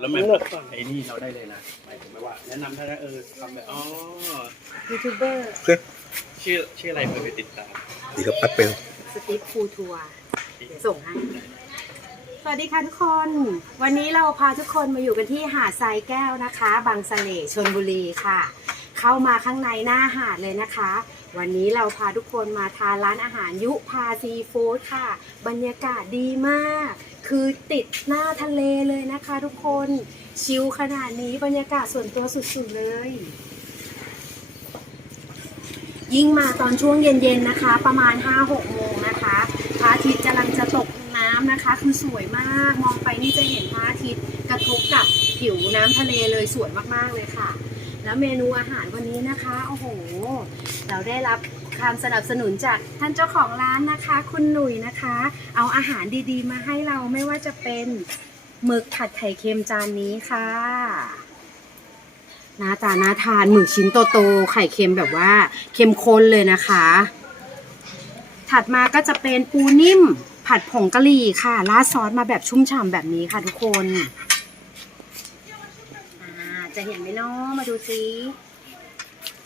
แล้วมันไอ้นี่เราได้เลยนะหมายถึงว่า แนะนำถ้าเออทำแบบอ๋อยูทูบเบอร์ชื่อชื่ออะไรเพื่อไปติดตามดีครับแป๊บเดียวสตีฟฟูทัวร์ส่งให้สวัสดีค่ะทุกคน วันนี้เราพาทุกคนมาอยู่กันที่หาดทรายแก้วนะคะ บางสะเลชนบุรีค่ะ เข้ามาข้างในหน้าหาดเลยนะคะ วันนี้เราพาทุกคนมาทานร้านอาหารยุพาซีฟู้ดค่ะ บรรยากาศดีมาก คือติดหน้าทะเลเลยนะคะทุกคนชิลขนาดนี้บรรยากาศส่วนตัวสุดๆเลย ยิ่งมาตอนช่วงเย็นๆนะคะ ประมาณ 5-6 โมงนะคะพระอาทิตย์กำลังจะตกน้ำนะคะ คือสวยมากมองไปนี่จะเห็นพระอาทิตย์กระทบกับผิวน้ำทะเลเลยสวยมากๆเลยค่ะ แล้วเมนูอาหารวันนี้นะคะโอ้โห เราได้รับการสนับสนุนจากท่านเจ้าของร้านนะคะ คุณหนุ่ยนะคะ เอาอาหารดีๆ มาให้เราไม่ว่าจะเป็นหมึกผัดไข่เค็มจานนี้ค่ะหน้าตาน่าทานหมึกชิ้นโตๆไข่เค็มแบบว่าเข้มข้นเลยนะคะ ถัดมาก็จะเป็นปูนิ่ม ผัดผงกะหรี่ค่ะราดซอสมาแบบชุ่มฉ่ำแบบนี้ค่ะทุกคน จะเห็นไหมเนาะมาดูซิ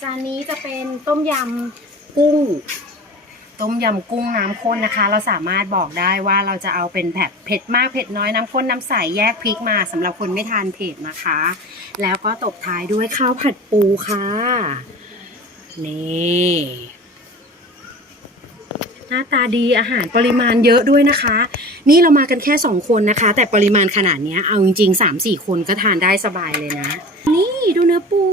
จานนี้จะเป็นต้มยำกุ้ง ต้มยำกุ้งน้ำข้นนะคะ เราสามารถบอกได้ว่าเราจะเอาเป็นแบบเผ็ดมากเผ็ดน้อยน้ำข้นน้ำใสแยกพริกมาสำหรับคนไม่ทานเผ็ดนะคะ แล้วก็ตบท้ายด้วยข้าวผัดปูค่ะนี่ หน้าตาดีอาหารปริมาณเยอะด้วยนะคะ นี่เรามากันแค่สองคนนะคะ แต่ปริมาณขนาดนี้เอาจริงๆสามสี่คนก็ทานได้สบายเลยนะ นี่ดูเนื้อปู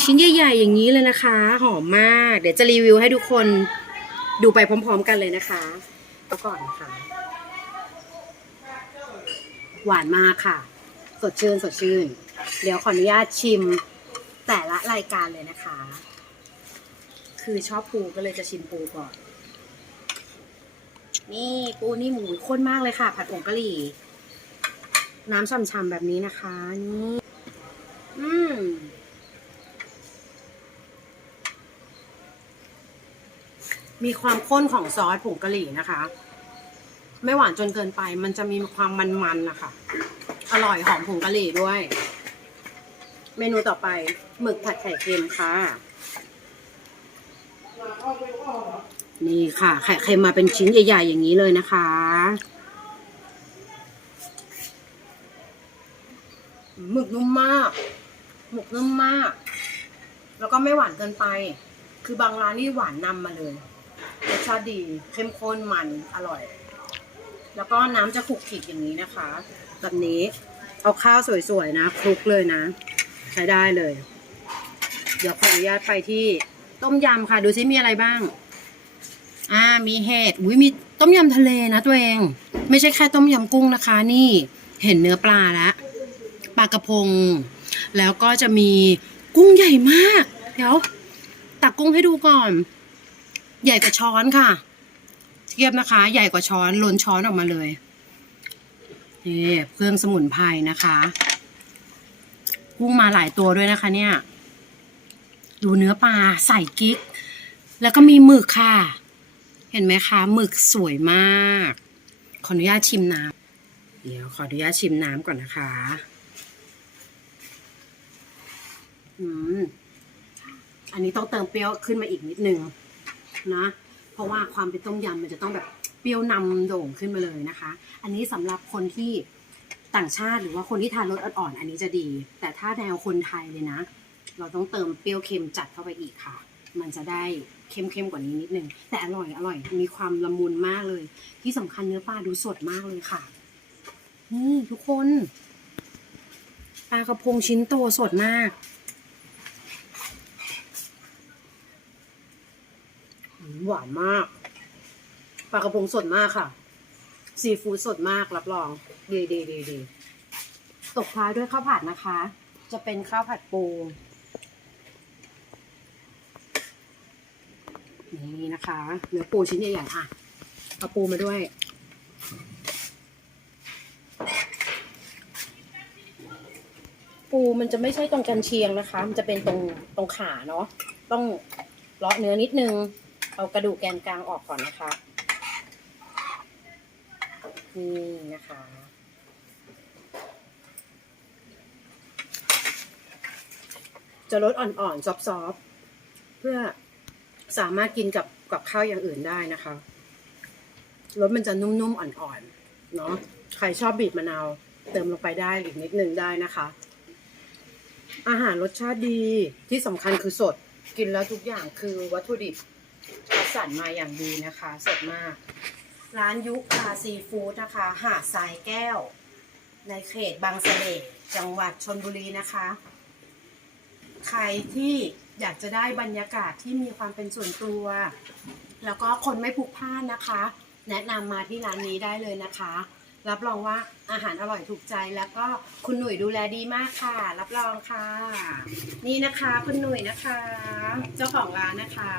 ชิ้นใหญ่ๆอย่างนี้เลยนะคะ หอมมาก เดี๋ยวจะรีวิวให้ทุกคนดูไปพร้อม ๆ กันเลยนะคะเอาก่อนนะคะหวานมากค่ะ สดชื่นสดชื่น เดี๋ยวขออนุญาตชิมแต่ละรายการเลยนะคะ คือชอบปูก็เลยจะชิมปูก่อน นี่ปูนี่หมูข้นมากเลยค่ะ ผัดผงกะหรี่ น้ำช่ำๆแบบนี้นะคะนี่อืมมีความข้นของซอสผงกะหรี่นะคะ ไม่หวานจนเกินไป มันจะมีความมันๆนะคะอร่อยหอมผงกะหรี่ด้วย เมนูต่อไปหมึกผัดไข่เค็มค่ะ นี่ค่ะ ไข่เค็มมาเป็นชิ้นใหญ่ๆอย่างนี้เลยนะคะ หมึกนุ่มมาก หมึกนุ่มมาก แล้วก็ไม่หวานเกินไป คือบางร้านนี่หวานนำมาเลย รสชาติดีเข้มข้นมัน อร่อย แล้วก็น้ำจะขลุกขลิกอย่างนี้นะคะ แบบนี้ เอาข้าวสวยๆนะคลุกเลยนะ ใช้ได้เลย เดี๋ยวขออนุญาตไปที่ ต้มยำค่ะ ดูซิมีอะไรบ้าง อ่า มีเห็ดอุ้ยมีต้มยำทะเลนะตัวเอง ไม่ใช่แค่ต้มยำกุ้งนะคะ นี่เห็นเนื้อปลาแล้วปลากระพง แล้วก็จะมีกุ้งใหญ่มาก เดี๋ยว ตักกุ้งให้ดูก่อน ใหญ่กว่าช้อนค่ะ เทียบนะคะ ใหญ่กว่าช้อนล้นช้อนออกมาเลยนี่เครื่องสมุนไพรนะคะ กุ้งมาหลายตัวด้วยนะคะเนี่ย ดูเนื้อปลาใส่กิ๊ก แล้วก็มีหมึกค่ะ เห็นไหมคะหมึกสวยมาก ขออนุญาตชิมน้ำเดี๋ยวขออนุญาตชิมน้ำก่อนนะคะอืมอันนี้ต้องเติมเปรี้ยวขึ้นมาอีกนิดนึงนะ เพราะว่าความเป็นต้มยำมันจะต้องแบบเปรี้ยวนำโด่งขึ้นมาเลยนะคะ อันนี้สำหรับคนที่ต่างชาติหรือว่าคนที่ทานรสอ่อนๆอันนี้จะดี แต่ถ้าแนวคนไทยเลยนะ เราต้องเติมเปรี้ยวเค็มจัดเข้าไปอีกค่ะ มันจะได้เข้มๆกว่านี้นิดนึง แต่อร่อยอร่อย มีความละมุนมากเลย ที่สำคัญเนื้อปลาดูสดมากเลยค่ะ นี่ทุกคน ปลากระพงชิ้นโตสดมาก หวานมาก ปลากระพงสดมากค่ะ ซีฟู้ดสดมากรับรอง ดีดีดีดีตกท้ายด้วยข้าวผัดนะคะ จะเป็นข้าวผัดปู นี่นะคะเนื้อปูชิ้นใหญ่ๆอะเอาปูมาด้วยปูมันจะไม่ใช่ตรงกันเชียงนะคะ มันจะเป็นตรงตรงขาเนาะ ต้องเลาะเนื้อนิดนึง เอากระดูกแกนกลางออกก่อนนะคะ นี่นะคะ จะลดอ่อนๆซอฟๆเพื่อ สามารถกินกับกับข้าวอย่างอื่นได้นะคะรสมันจะนุ่มๆอ่อนๆเนาะใครชอบบีบมะนาว เติมลงไปได้อีกนิดนึงได้นะคะ อาหารรสชาติดีที่สำคัญคือสดกินแล้วทุกอย่างคือวัตถุดิบคัดสรรมาอย่างดีนะคะ สดมาก ร้านยุคาซีฟู้ดนะคะ หาดทรายแก้ว ในเขตบางเสร่จังหวัดชนบุรีนะคะ ใครที่ อยากจะได้บรรยากาศที่มีความเป็นส่วนตัว แล้วก็คนไม่พลุกพล่านนะคะ แนะนำมาที่ร้านนี้ได้เลยนะคะ รับรองว่าอาหารอร่อยถูกใจแล้วก็คุณหนุ่ยดูแลดีมากค่ะ รับรองค่ะ นี่นะคะคุณหนุ่ยนะคะ เจ้าของร้านนะคะ